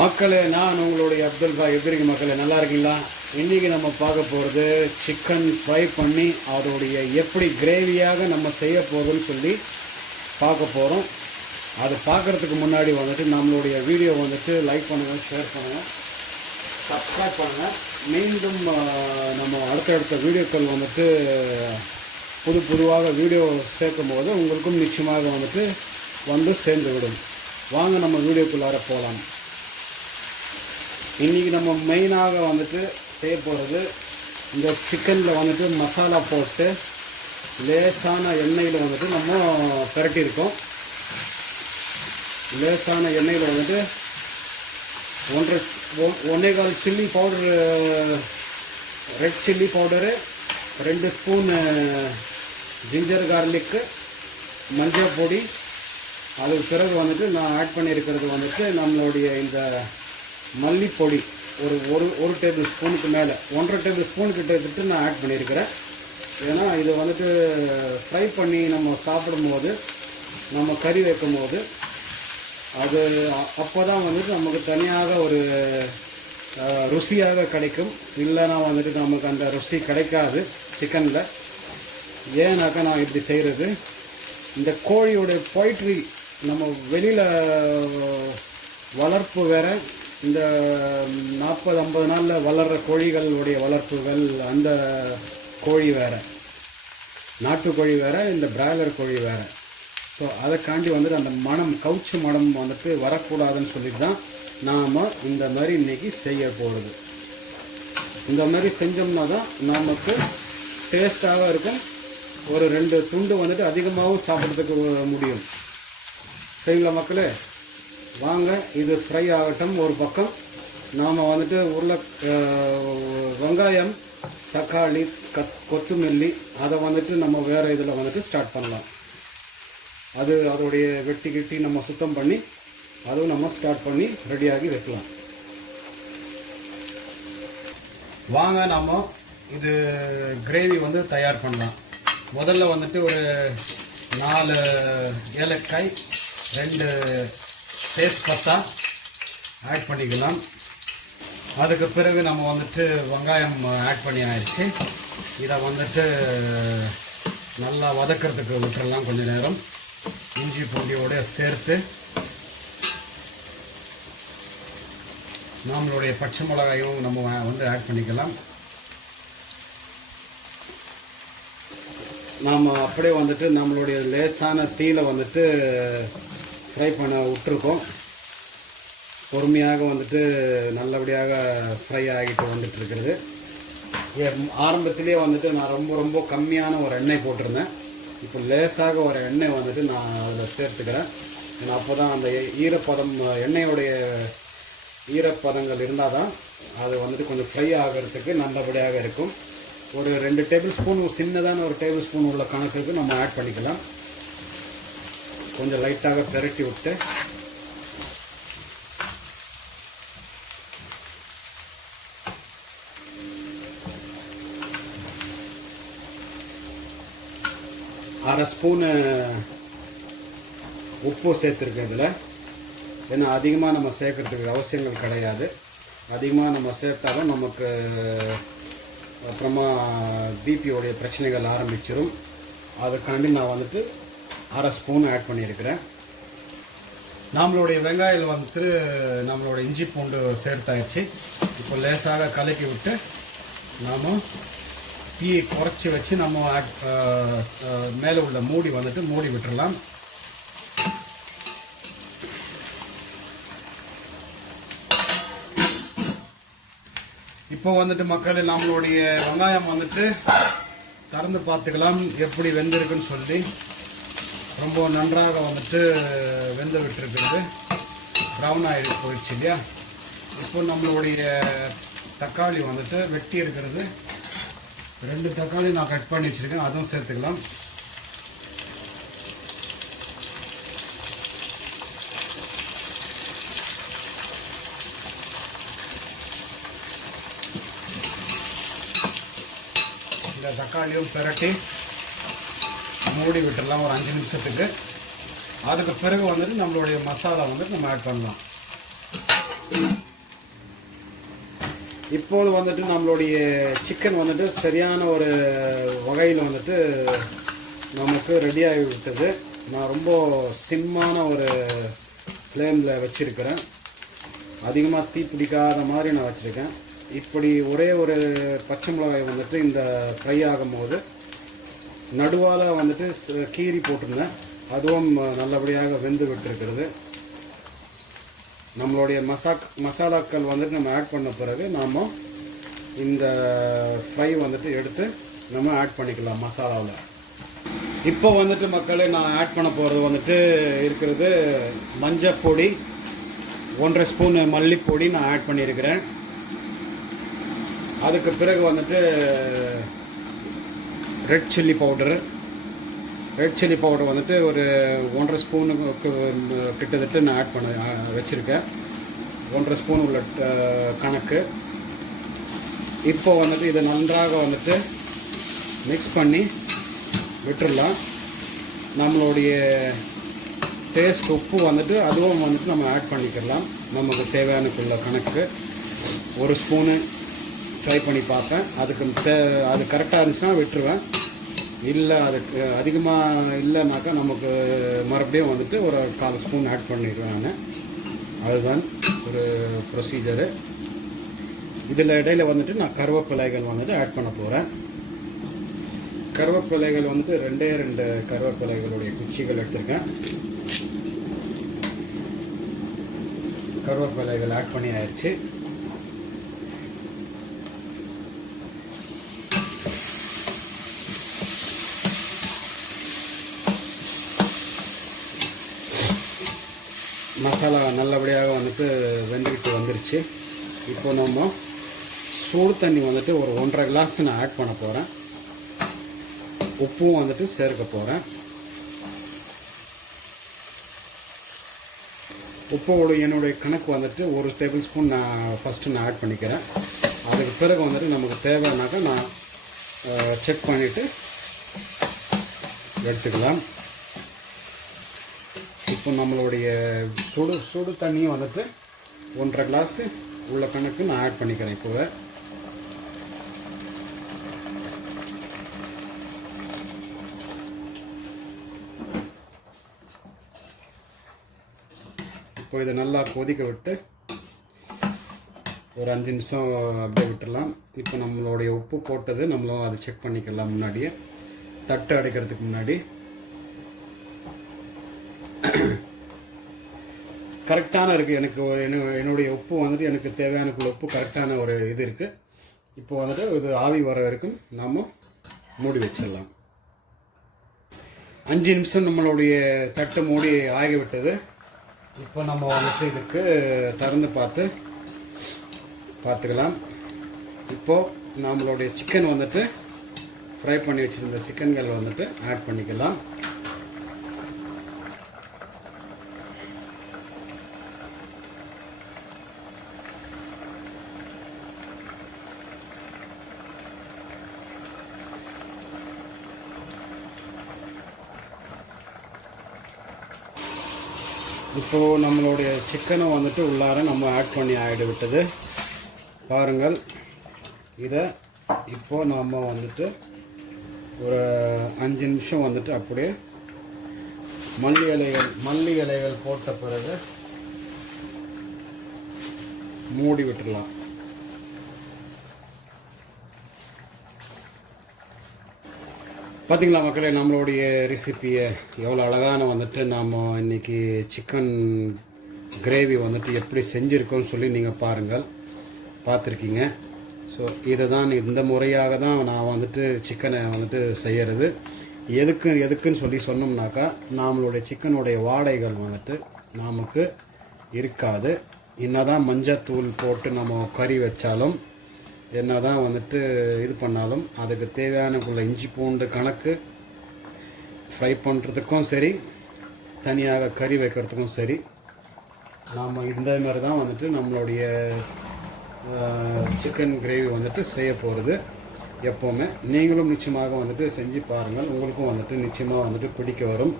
மக்களே, நான் உங்களுடைய அப்துல் பாய். எப்படி இருக்கு மக்களே? நல்லா இருக்கீங்களா? இன்றைக்கி நம்ம பார்க்க போகிறது சிக்கன் ஃப்ரை பண்ணி அதோடைய எப்படி கிரேவியாக நம்ம செய்ய போகிறோம்னு சொல்லி பார்க்க போகிறோம். அது பார்க்குறதுக்கு முன்னாடி வந்துட்டு நம்மளுடைய வீடியோ வந்துட்டு லைக் பண்ணுங்கள், ஷேர் பண்ணுங்கள், சப்ஸ்கிரைப் பண்ணுங்கள். மீண்டும் நம்ம அடுத்தடுத்த வீடியோக்கள் வந்துட்டு புதுவாக வீடியோ சேர்க்கும் போது உங்களுக்கும் நிச்சயமாக வந்துட்டு வந்து சேர்ந்து விடும். வாங்க நம்ம வீடியோக்குள்ளார போகலாம். இன்றைக்கி நம்ம மெயினாக வந்துட்டு செய்ய போகிறது, இந்த சிக்கனில் வந்துட்டு மசாலா போட்டு லேசான எண்ணெயில் வந்துட்டு நம்ம பிரட்டியிருக்கோம். லேசான எண்ணெயில் வந்துட்டு 1.25 chilli powder, red chilli powder, 2 spoon ginger garlic, மஞ்சள் பொடி. அதுக்கு பிறகு வந்துட்டு நான் ஆட் பண்ணியிருக்கிறது வந்துட்டு நம்மளுடைய இந்த மல்லிப்பொடி ஒரு டேபிள் ஸ்பூனுக்கு மேலே 1.5 டேபிள் ஸ்பூன் கிட்ட நான் ஆட் பண்ணியிருக்கிறேன். ஏன்னா இது வந்துட்டு ஃப்ரை பண்ணி நம்ம சாப்பிடும்போது, நம்ம கறி வைக்கும் போது அது அப்போ தான் வந்துட்டு நமக்கு தனியாக ஒரு ருசியாக கிடைக்கும். இல்லைனா வந்துட்டு நமக்கு அந்த ருசி கிடைக்காது சிக்கனில். ஏன்னாக்கா நான் இப்படி செய்கிறது, இந்த கோழியோடைய பொயிட்ரி நம்ம வெளியில் வளர்ப்பு வேறு, இந்த 40-50 நாளில் வளர்கிற கோழிகளுடைய வளர்ப்புகள், அந்த கோழி வேறு, நாட்டுக்கோழி வேறு, இந்த பிராய்லர் கோழி வேறு. ஸோ அதைக்காண்டி வந்துட்டு அந்த மனம், கவுச்சு மனம் வந்துட்டு வரக்கூடாதுன்னு சொல்லிட்டு தான் நாம் இந்த மாதிரி இன்றைக்கி செய்ய போகிறது. இந்த மாதிரி செஞ்சோம்னா தான் நமக்கு டேஸ்ட்டாக இருக்கும். ஒரு 2 துண்டு வந்துட்டு அதிகமாகவும் சாப்பிட்றதுக்கு முடியும். சரிங்களா மக்களே? வாங்க, இது ஃப்ரை ஆகட்டும். ஒரு பக்கம் நாம் வந்துட்டு வெங்காயம், தக்காளி, கொத்தமல்லி அதை வந்துட்டு நம்ம வேறு இதில் வந்துட்டு ஸ்டார்ட் பண்ணலாம். அதோடைய வெட்டி கிட்டி நம்ம சுத்தம் பண்ணி அதுவும் நம்ம ஸ்டார்ட் பண்ணி ரெடியாகி வைக்கலாம். வாங்க நாம் இது கிரேவி வந்து தயார் பண்ணலாம். முதல்ல வந்துட்டு ஒரு 4 ஏலக்காய், 2 தேஸ்பத்தா ஆட் பண்ணிக்கலாம். அதுக்கு பிறகு நம்ம வந்துட்டு வெங்காயம் ஆட் பண்ணி ஆயிடுச்சு. இதை வந்துட்டு நல்லா வதக்கிறதுக்கு விட்டுறலாம் கொஞ்சம் நேரம். இஞ்சி பூண்டியோட சேர்த்து நம்மளுடைய பச்சை மிளகாயும் நம்ம வந்து ஆட் பண்ணிக்கலாம். நாம் அப்படியே வந்துட்டு நம்மளுடைய லேசான தீயில வந்துட்டு ஃப்ரை பண்ண விட்டுருக்கோம். பொறுமையாக வந்துட்டு நல்லபடியாக ஃப்ரை ஆகிட்டு வந்துட்டு இருக்கிறது. ஆரம்பத்திலே வந்துட்டு நான் ரொம்ப கம்மியான ஒரு எண்ணெய் போட்டிருந்தேன். இப்போ லேசாக ஒரு எண்ணெய் வந்துட்டு நான் அதில் சேர்த்துக்கிறேன். ஏன்னா அப்போ தான் அந்த ஈரப்பதம், எண்ணெயோடைய ஈரப்பதங்கள் இருந்தால் தான் அது வந்துட்டு கொஞ்சம் ஃப்ரை ஆகிறதுக்கு நல்லபடியாக இருக்கும். ஒரு 2 டேபிள் ஸ்பூன், சின்னதான ஒரு டேபிள் ஸ்பூன் உள்ள கணக்குக்கு நம்ம ஆட் பண்ணிக்கலாம். கொஞ்சம் லைட்டாக பெரட்டி விட்டு அரை ஸ்பூனு உப்பு சேர்த்துருக்கேன் இதில். ஏன்னா அதிகமாக நம்ம சேர்க்கறதுக்கு அவசியங்கள் கிடையாது. அதிகமாக நம்ம சேர்த்தாலும் நமக்கு அப்புறமா பிபியோடைய பிரச்சனைகள் ஆரம்பிச்சிடும். அதுக்காண்டி நான் வந்துட்டு அரை ஸ்பூன் ஆட் பண்ணியிருக்கிறேன். நம்மளுடைய வெங்காயம் வந்துட்டு நம்மளோட இஞ்சி பூண்டு சேர்த்தாச்சு. இப்போ லேசாக கலக்கி விட்டு நாம் தீயை குறைச்சி வச்சு நம்ம மேலே உள்ள மூடி வந்துட்டு மூடி விட்டுடலாம். இப்போ வந்துட்டு மக்கள், நம்மளுடைய வெங்காயம் வந்துட்டு திறந்து பார்த்துக்கலாம் எப்படி வெந்திருக்குன்னு சொல்லி. ரொம்ப நன்றாக வந்துட்டு வெந்து விட்டுருக்கிறது. ப்ரௌன் ஆகி போயிடுச்சு இல்லையா? இப்போ நம்மளுடைய தக்காளி வந்துட்டு வெட்டி இருக்கிறது, 2 தக்காளி நான் கட் பண்ணி வச்சுருக்கேன், அதுவும் சேர்த்துக்கலாம். இந்த தக்காளியும் பிரட்டி மூடி விட்டுடலாம் ஒரு 5 நிமிஷத்துக்கு. அதுக்கு பிறகு வந்துட்டு நம்மளுடைய மசாலா வந்துட்டு நம்ம ஆட் பண்ணலாம். இப்போது வந்துட்டு நம்மளுடைய சிக்கன் வந்துட்டு சரியான ஒரு வகையில் வந்துட்டு நமக்கு ரெடி ஆகி விட்டது. நான் ரொம்ப சிம்மான ஒரு ஃப்ளேமில் வச்சுருக்கிறேன். அதிகமாக தீ பிடிக்காத மாதிரி நான் வச்சுருக்கேன். இப்படி ஒரே ஒரு பச்சை மிளகாய் வந்துட்டு இந்த ஃப்ரை ஆகும்போது நடுவால் வந்துட்டு கீரி போட்டிருந்தேன். அதுவும் நல்லபடியாக வெந்து விட்டுருக்கிறது. நம்மளுடைய மசாலாக்கள் வந்துட்டு நம்ம ஆட் பண்ண பிறகு நாம் இந்த ஃப்ரை வந்துட்டு எடுத்து நம்ம ஆட் பண்ணிக்கலாம் மசாலாவில். இப்போ வந்துட்டு மக்களே நான் ஆட் பண்ண போகிறது வந்துட்டு இருக்கிறது மஞ்சள் பொடி, 1.5 ஸ்பூன் மல்லிப்பொடி நான் ஆட் பண்ணியிருக்கிறேன். அதுக்கு பிறகு வந்துட்டு ரெட் சில்லி பவுடர் வந்துட்டு ஒரு 1.5 ஸ்பூனுக்கு கிட்டத்தட்ட நான் ஆட் பண்ண வச்சுருக்கேன். 1.5 ஸ்பூன் உள்ள கணக்கு. இப்போ வந்துட்டு இதை நன்றாக வந்துட்டு மிக்ஸ் பண்ணி விட்டுடலாம். நம்மளுடைய டேஸ்ட் உப்பு வந்துட்டு அதுவும் வந்துட்டு நம்ம ஆட் பண்ணிக்கலாம். நமக்கு தேவையானக்குள்ள கணக்கு 1 ஸ்பூனு ட்ரை பண்ணி பார்ப்பேன். அது கரெக்டாக இருந்துச்சுன்னா விட்டுருவேன். இல்லை அதுக்கு அதிகமாக இல்லைனாக்கா நமக்கு மறுபடியும் வந்துட்டு ஒரு 1/4 ஸ்பூன் ஆட் பண்ணிடுவேன் நான். அதுதான் ஒரு ப்ரொசீஜரு. இதில் இடையில வந்துட்டு நான் கருவேப்பிலைகள் வந்துட்டு ஆட் பண்ண போகிறேன். கருவேப்பிலைகள் வந்துட்டு 2 கருவேப்பிலைகளுடைய குச்சிகள் எடுத்திருக்கேன். கருவேப்பிலைகள் ஆட் பண்ணி ஆயிடுச்சு. மசாலா நல்லபடியாக வந்துட்டு வெந்துக்கிட்டு வந்துருச்சு. இப்போ நம்ம சூடு தண்ணி வந்துட்டு ஒரு 1.5 கிளாஸ் நான் ஆட் பண்ண போகிறேன். உப்பும் வந்துட்டு சேர்க்க போகிறேன். உப்போட என்னுடைய கணக்கு வந்துட்டு 1 டேபிள் ஸ்பூன் நான் ஃபஸ்ட்டு நான் ஆட் பண்ணிக்கிறேன். அதுக்கு பிறகு வந்துட்டு நமக்கு தேவைன்னாக்கா நான் செக் பண்ணிவிட்டு எடுத்துக்கலாம். இப்போ நம்மளுடைய சுடு தண்ணியும் வந்துட்டு 1.5 கிளாஸு உள்ள கணக்கு நான் ஆட் பண்ணிக்கிறேன். இப்போ இதை நல்லா கொதிக்க விட்டு ஒரு 5 நிமிஷம் அப்படியே விட்டுடலாம். இப்போ நம்மளுடைய உப்பு போட்டது நம்மளும் அதை செக் பண்ணிக்கலாம். முன்னாடியே தட்டு அடைக்கிறதுக்கு முன்னாடி கரெக்டான இருக்குது. எனக்கு என்னுடைய உப்பு வந்துட்டு எனக்கு தேவையானக்குள்ள உப்பு கரெக்டான ஒரு இது இருக்குது. இப்போ வந்துட்டு இது ஆவி வர வரைக்கும் நாம் மூடி வச்சிடலாம். 5 நிமிஷம் நம்மளுடைய தட்டு மூடி ஆகிவிட்டது. இப்போ நம்ம வந்துட்டு இதுக்கு திறந்து பார்த்துக்கலாம். இப்போது நம்மளுடைய சிக்கன் வந்துட்டு ஃப்ரை பண்ணி வச்சுருந்த சிக்கன்கள் வந்துட்டு ஆட் பண்ணிக்கலாம். இப்போது நம்மளுடைய சிக்கனை வந்துட்டு உள்ளார நம்ம ஆட் பண்ணி விட்டது பாருங்கள். இதை இப்போது நம்ம வந்துட்டு ஒரு 5 நிமிஷம் வந்துட்டு அப்படியே மல்லி இலைகள் போட்ட பிறகு மூடி விட்டுடலாம். பார்த்திங்களா மக்களே, நம்மளுடைய ரெசிப்பியை எவ்வளோ அழகான வந்துட்டு நாம் இன்றைக்கி சிக்கன் கிரேவி வந்துட்டு எப்படி செஞ்சுருக்கோன்னு சொல்லி நீங்கள் பார்த்துருக்கீங்க. ஸோ இதை தான் இந்த முறையாக தான் நான் வந்துட்டு சிக்கனை வந்துட்டு செய்கிறது. எதுக்குன்னு சொல்லி சொன்னோம்னாக்கா நம்மளுடைய சிக்கனுடைய வாடைகள் வந்துட்டு நமக்கு இருக்காது. என்னதான் மஞ்சத்தூள் போட்டு நம்ம கறி வச்சாலும் என்ன தான் வந்துட்டு இது பண்ணாலும் அதுக்கு தேவையானக்குள்ள இஞ்சி பூண்டு கணக்கு ஃப்ரை பண்ணுறதுக்கும் சரி, தனியாக கறி வைக்கிறதுக்கும் சரி, நாம் இந்த மாதிரி தான் வந்துட்டு நம்மளுடைய சிக்கன் கிரேவி வந்துட்டு செய்ய போகிறது. எப்போவுமே நீங்களும் நிச்சயமாக வந்துட்டு செஞ்சு பாருங்கள். உங்களுக்கும் வந்துட்டு நிச்சயமாக வந்துட்டு பிடிக்க வரும்.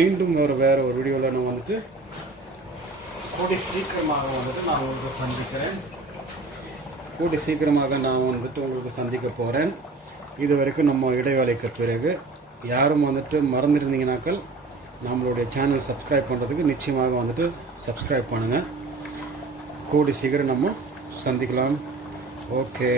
மீண்டும் வேறு ஒரு வீடியோவில் நான் வந்துட்டு கூடி சீக்கிரமாக வந்துட்டு நான் உங்களுக்கு சந்திக்கிறேன். கூடி சீக்கிரமாக நான் வந்துட்டு உங்களுக்கு சந்திக்க போகிறேன். இது வரைக்கும் நம்ம இடைவேளைக்கு பிறகு யாரும் வந்துட்டு மறந்துருந்தீங்கனாக்கள் நம்மளுடைய சேனல் சப்ஸ்கிரைப் பண்ணுறதுக்கு நிச்சயமாக வந்துட்டு சப்ஸ்கிரைப் பண்ணுங்கள். கூடி சீக்கிரம் நம்ம சந்திக்கலாம். ஓகே.